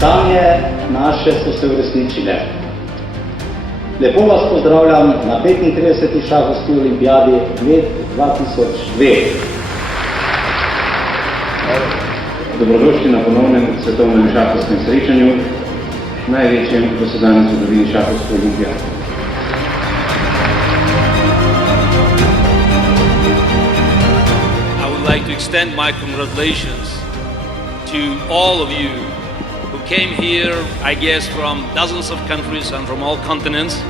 Sanje naše so se uresničile. Lepo vas pozdravljam na 35. šahovski olimpijadi let 2002. Dobrodošli na ponovnem svetovnem šahovskem srečanju, največjem v dosedanji zgodovini šahovske olimpijade. I would like to extend my congratulations to all of you who came here, I guess, from dozens of countries and from all continents.